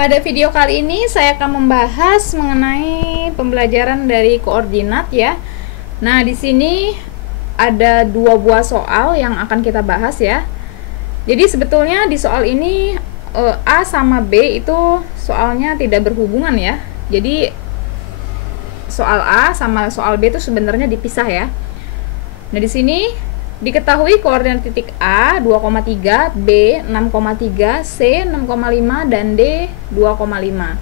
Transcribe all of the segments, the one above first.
Pada video kali ini saya akan membahas mengenai pembelajaran dari koordinat ya. Nah, di sini ada dua buah soal yang akan kita bahas ya. Jadi sebetulnya di soal ini A sama B itu soalnya tidak berhubungan ya. Jadi soal A sama soal B itu sebenarnya dipisah ya. Nah, di sini diketahui koordinat titik A 2,3, B 6,3, C 6,5, dan D 2,5.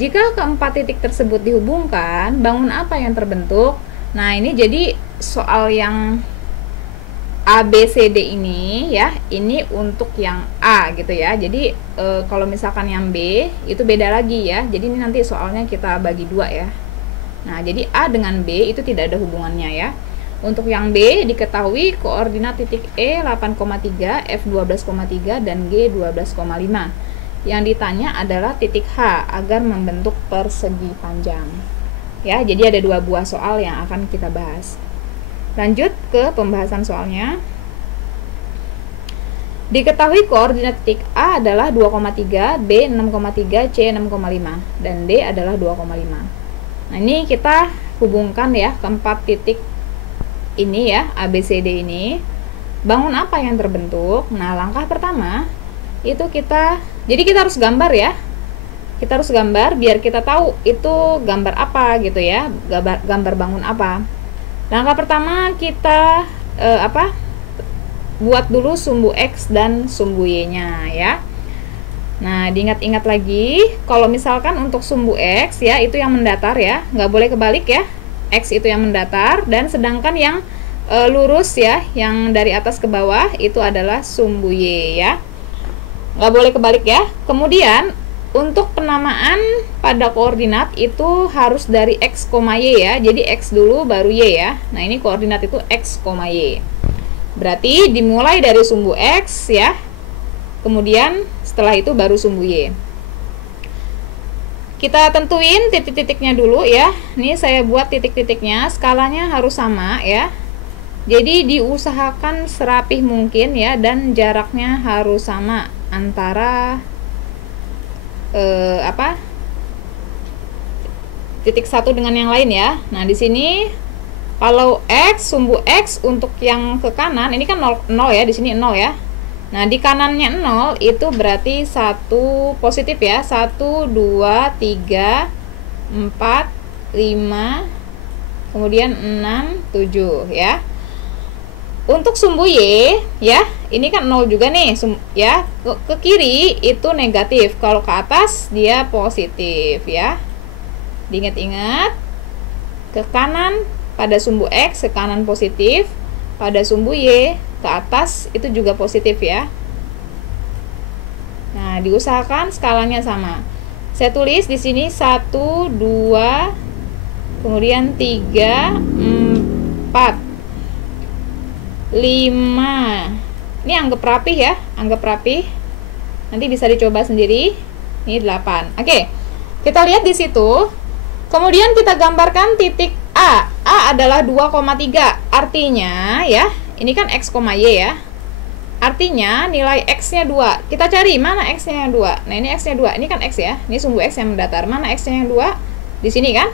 Jika keempat titik tersebut dihubungkan, bangun apa yang terbentuk? Nah, ini jadi soal yang A, B, C, D ini ya, ini untuk yang A gitu ya. Jadi kalau misalkan yang B itu beda lagi ya. Jadi ini nanti soalnya kita bagi dua ya. Nah, jadi A dengan B itu tidak ada hubungannya ya. Untuk yang B diketahui koordinat titik E 8,3, F 12,3, dan G 12,5. Yang ditanya adalah titik H agar membentuk persegi panjang. Ya, jadi ada dua buah soal yang akan kita bahas. Lanjut ke pembahasan soalnya. Diketahui koordinat titik A adalah 2,3, B 6,3, C 6,5, dan D adalah 2,5. Nah, ini kita hubungkan ya keempat titik ini ya, A, B, C, D ini. Bangun apa yang terbentuk? Nah, langkah pertama itu jadi kita harus gambar ya. Kita harus gambar biar kita tahu itu gambar apa gitu ya, gambar bangun apa. Langkah pertama kita buat dulu sumbu X dan sumbu Y-nya ya. Nah, diingat-ingat lagi, kalau misalkan untuk sumbu X ya, itu yang mendatar ya, nggak boleh kebalik ya. X itu yang mendatar, dan sedangkan yang lurus ya, yang dari atas ke bawah itu adalah sumbu Y ya, nggak boleh kebalik ya. Kemudian untuk penamaan pada koordinat itu harus dari X, Y ya, jadi X dulu baru Y ya. Nah, ini koordinat itu X, Y, berarti dimulai dari sumbu X ya, kemudian setelah itu baru sumbu Y. Kita tentuin titik-titiknya dulu ya. Ini saya buat titik-titiknya, skalanya harus sama ya. Jadi diusahakan serapih mungkin ya, dan jaraknya harus sama antara titik satu dengan yang lain ya. Nah, di sini kalau X, sumbu X untuk yang ke kanan ini kan 0 ya, di sini 0 ya. Nah, di kanannya 0 itu berarti 1 positif ya. 1, 2, 3, 4, 5, kemudian 6, 7 ya. Untuk sumbu Y ya, ini kan 0 juga nih ya. Ke kiri itu negatif, kalau ke atas dia positif ya. Diingat-ingat, ke kanan pada sumbu X ke kanan positif, pada sumbu Y ke atas itu juga positif ya. Nah, diusahakan skalanya sama. Saya tulis di sini 1, 2, kemudian 3, 4, 5. Ini anggap rapih ya, anggap rapih. Nanti bisa dicoba sendiri. Ini 8. Oke. Kita lihat di situ. Kemudian kita gambarkan titik A. A adalah 2,3. Artinya ya, ini kan X, Y ya. Artinya nilai X-nya 2. Kita cari mana X-nya yang 2. Nah, ini X-nya 2. Ini kan X ya. Ini sumbu X yang mendatar. Mana X-nya yang 2? Di sini kan.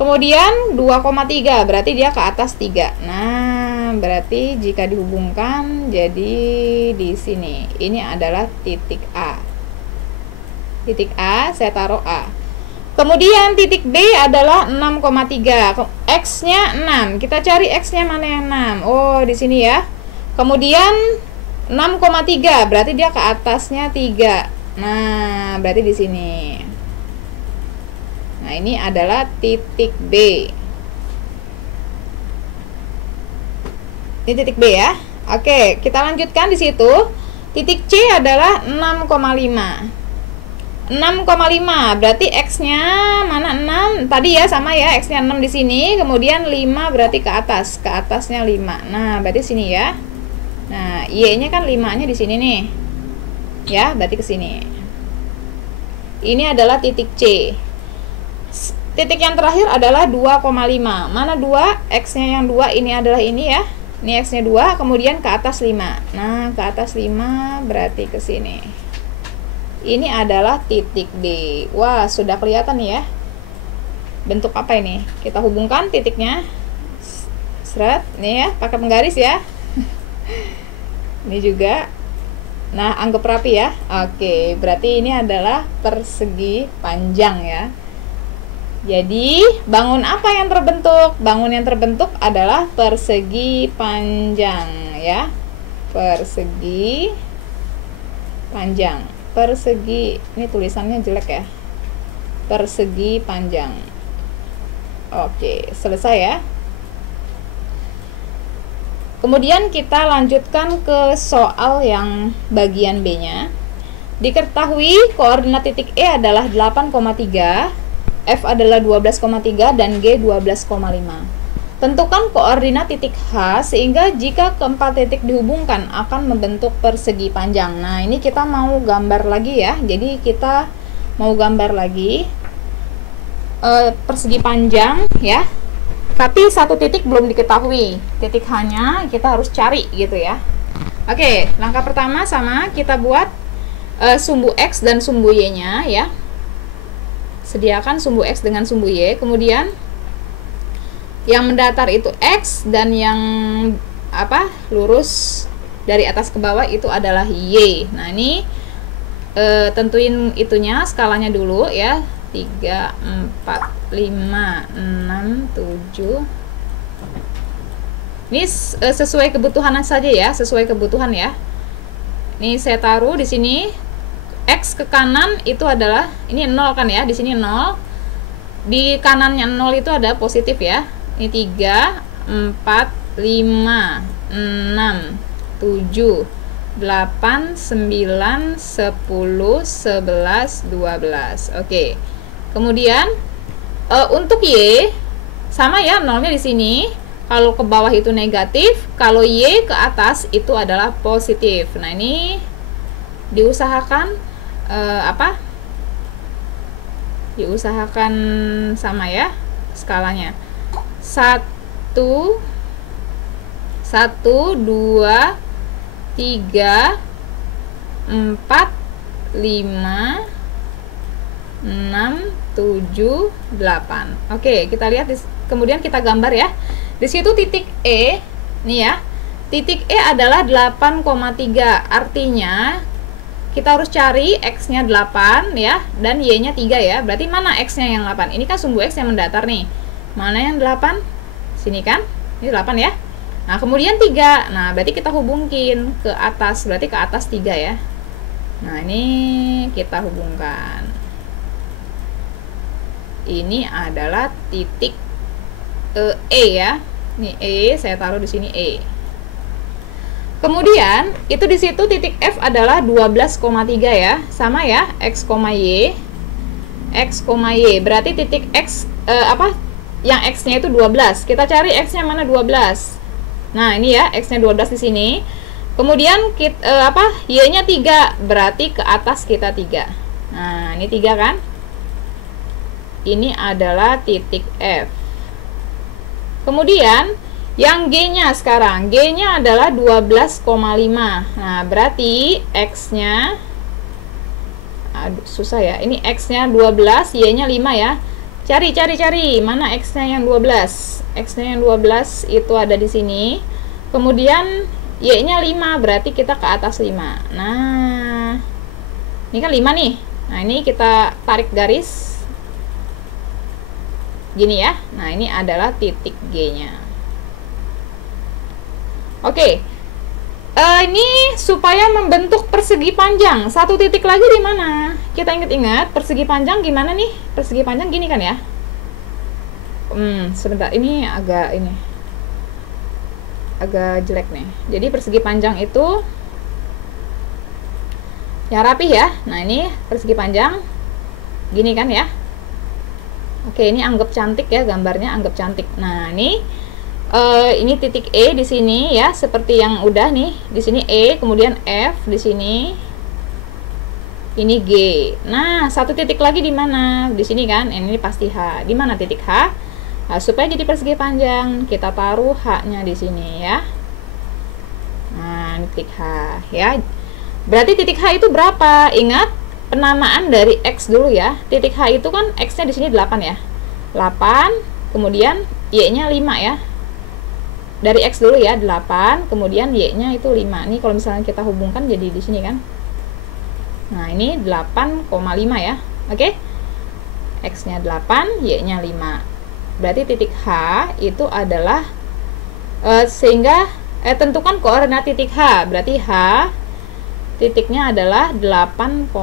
Kemudian 2,3 berarti dia ke atas 3. Nah, berarti jika dihubungkan jadi di sini. Ini adalah titik A. Titik A saya taruh A. Kemudian titik B adalah 6,3. X-nya 6. Kita cari X-nya mana yang 6? Oh, di sini ya. Kemudian 6,3 berarti dia ke atasnya 3. Nah, berarti di sini. Nah, ini adalah titik B. Ini titik B ya. Oke, kita lanjutkan di situ. Titik C adalah 6,5. 6,5 berarti X-nya mana 6? Tadi ya sama ya, X-nya 6 di sini, kemudian 5 berarti ke atas. Ke atasnya 5. Nah, berarti sini ya. Nah, Y-nya kan 5-nya di sini nih. Ya, berarti ke sini. Ini adalah titik C. Titik yang terakhir adalah 2,5. Mana 2? X-nya yang 2 ini adalah ini ya. Ini X-nya 2, kemudian ke atas 5. Nah, ke atas 5 berarti ke sini. Ini adalah titik D. Wah, sudah kelihatan nih ya. Bentuk apa ini? Kita hubungkan titiknya. Seret, nih ya, pakai penggaris ya. Ini juga. Nah, anggap rapi ya. Oke, berarti ini adalah persegi panjang ya. Jadi, bangun apa yang terbentuk? Bangun yang terbentuk adalah persegi panjang ya. Persegi panjang. Persegi, ini tulisannya jelek ya. Persegi panjang. Oke, selesai ya. Kemudian kita lanjutkan ke soal yang bagian B-nya. Diketahui koordinat titik E adalah 8,3, F adalah 12,3 dan G 12,5. Tentukan koordinat titik H sehingga jika keempat titik dihubungkan akan membentuk persegi panjang. Nah, ini kita mau gambar lagi ya. Jadi kita mau gambar lagi persegi panjang ya. Tapi satu titik belum diketahui. Titik H-nya kita harus cari gitu ya. Oke, langkah pertama sama kita buat sumbu X dan sumbu Y-nya ya. Sediakan sumbu X dengan sumbu Y, kemudian yang mendatar itu X dan yang lurus dari atas ke bawah itu adalah Y. Nah, ini tentuin itunya, skalanya dulu ya. 3, 4, 5, 6, 7. Ini sesuai kebutuhan saja ya, sesuai kebutuhan ya. Ini saya taruh di sini. X ke kanan itu adalah ini 0 kan ya, di sini 0. Di kanannya 0 itu ada positif ya. Ini 3, 4, 5, 6, 7, 8, 9, 10, 11, 12. Oke. Kemudian untuk Y sama ya, 0-nya di sini. Kalau ke bawah itu negatif, kalau Y ke atas itu adalah positif. Nah, ini diusahakan diusahakan sama ya skalanya. 1 2 3 4 5 6 7 8. Oke, kita lihat kemudian kita gambar ya. Di situ titik E nih ya. Titik E adalah 8,3. Artinya kita harus cari X-nya 8 ya, dan Y-nya 3 ya. Berarti mana X-nya yang 8? Ini kan sumbu X yang mendatar nih. Mana yang 8? Sini kan? Ini 8 ya. Nah, kemudian 3. Nah, berarti kita hubungin ke atas. Berarti ke atas 3 ya. Nah, ini kita hubungkan. Ini adalah titik E ya. Ini E, saya taruh di sini E. Kemudian itu di situ titik F adalah 12,3 ya, sama ya, X, Y, X, Y. Berarti titik X yang X-nya itu 12. Kita cari X-nya mana 12. Nah, ini ya, X-nya 12 di sini. Kemudian Y-nya 3, berarti ke atas kita 3. Nah, ini 3 kan? Ini adalah titik F. Kemudian yang G-nya sekarang, G-nya adalah 12,5. Nah, berarti X-nya, aduh susah ya, ini X-nya 12, Y-nya 5 ya. Cari, mana X-nya yang 12? X-nya yang 12 itu ada di sini. Kemudian Y-nya 5, berarti kita ke atas 5. Nah, ini kan 5 nih. Nah, ini kita tarik garis gini ya. Nah, ini adalah titik G-nya. Oke, ini supaya membentuk persegi panjang. Satu titik lagi di mana? Kita ingat-ingat persegi panjang gimana nih? Persegi panjang gini kan ya? Sebentar, ini agak jelek nih. Jadi persegi panjang itu yang rapi ya. Nah, ini persegi panjang gini kan ya? Oke, ini anggap cantik ya gambarnya, anggap cantik. Nah, ini titik E di sini ya, seperti yang udah nih. Di sini E, kemudian F di sini. Ini G. Nah, satu titik lagi di mana? Di sini kan? Ini pasti H. Di mana titik H? Nah, supaya jadi persegi panjang, kita taruh H-nya di sini ya. Nah, ini titik H ya. Berarti titik H itu berapa? Ingat, penamaan dari X dulu ya. Titik H itu kan X-nya di sini 8 ya. 8, kemudian Y-nya 5 ya. Dari X dulu ya, 8, kemudian Y-nya itu 5. Ini kalau misalnya kita hubungkan jadi di sini kan. Nah, ini 8,5 ya. Oke. X-nya 8, Y-nya 5. Berarti titik H itu adalah tentukan koordinat titik H. Berarti H titiknya adalah 8,5.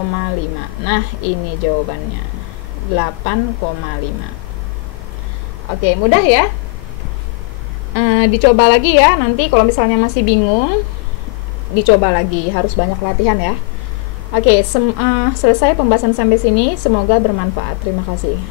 Nah, ini jawabannya. 8,5. Oke, mudah ya. Dicoba lagi ya. Nanti kalau misalnya masih bingung, dicoba lagi. Harus banyak latihan ya. Oke, selesai pembahasan sampai sini. Semoga bermanfaat. Terima kasih.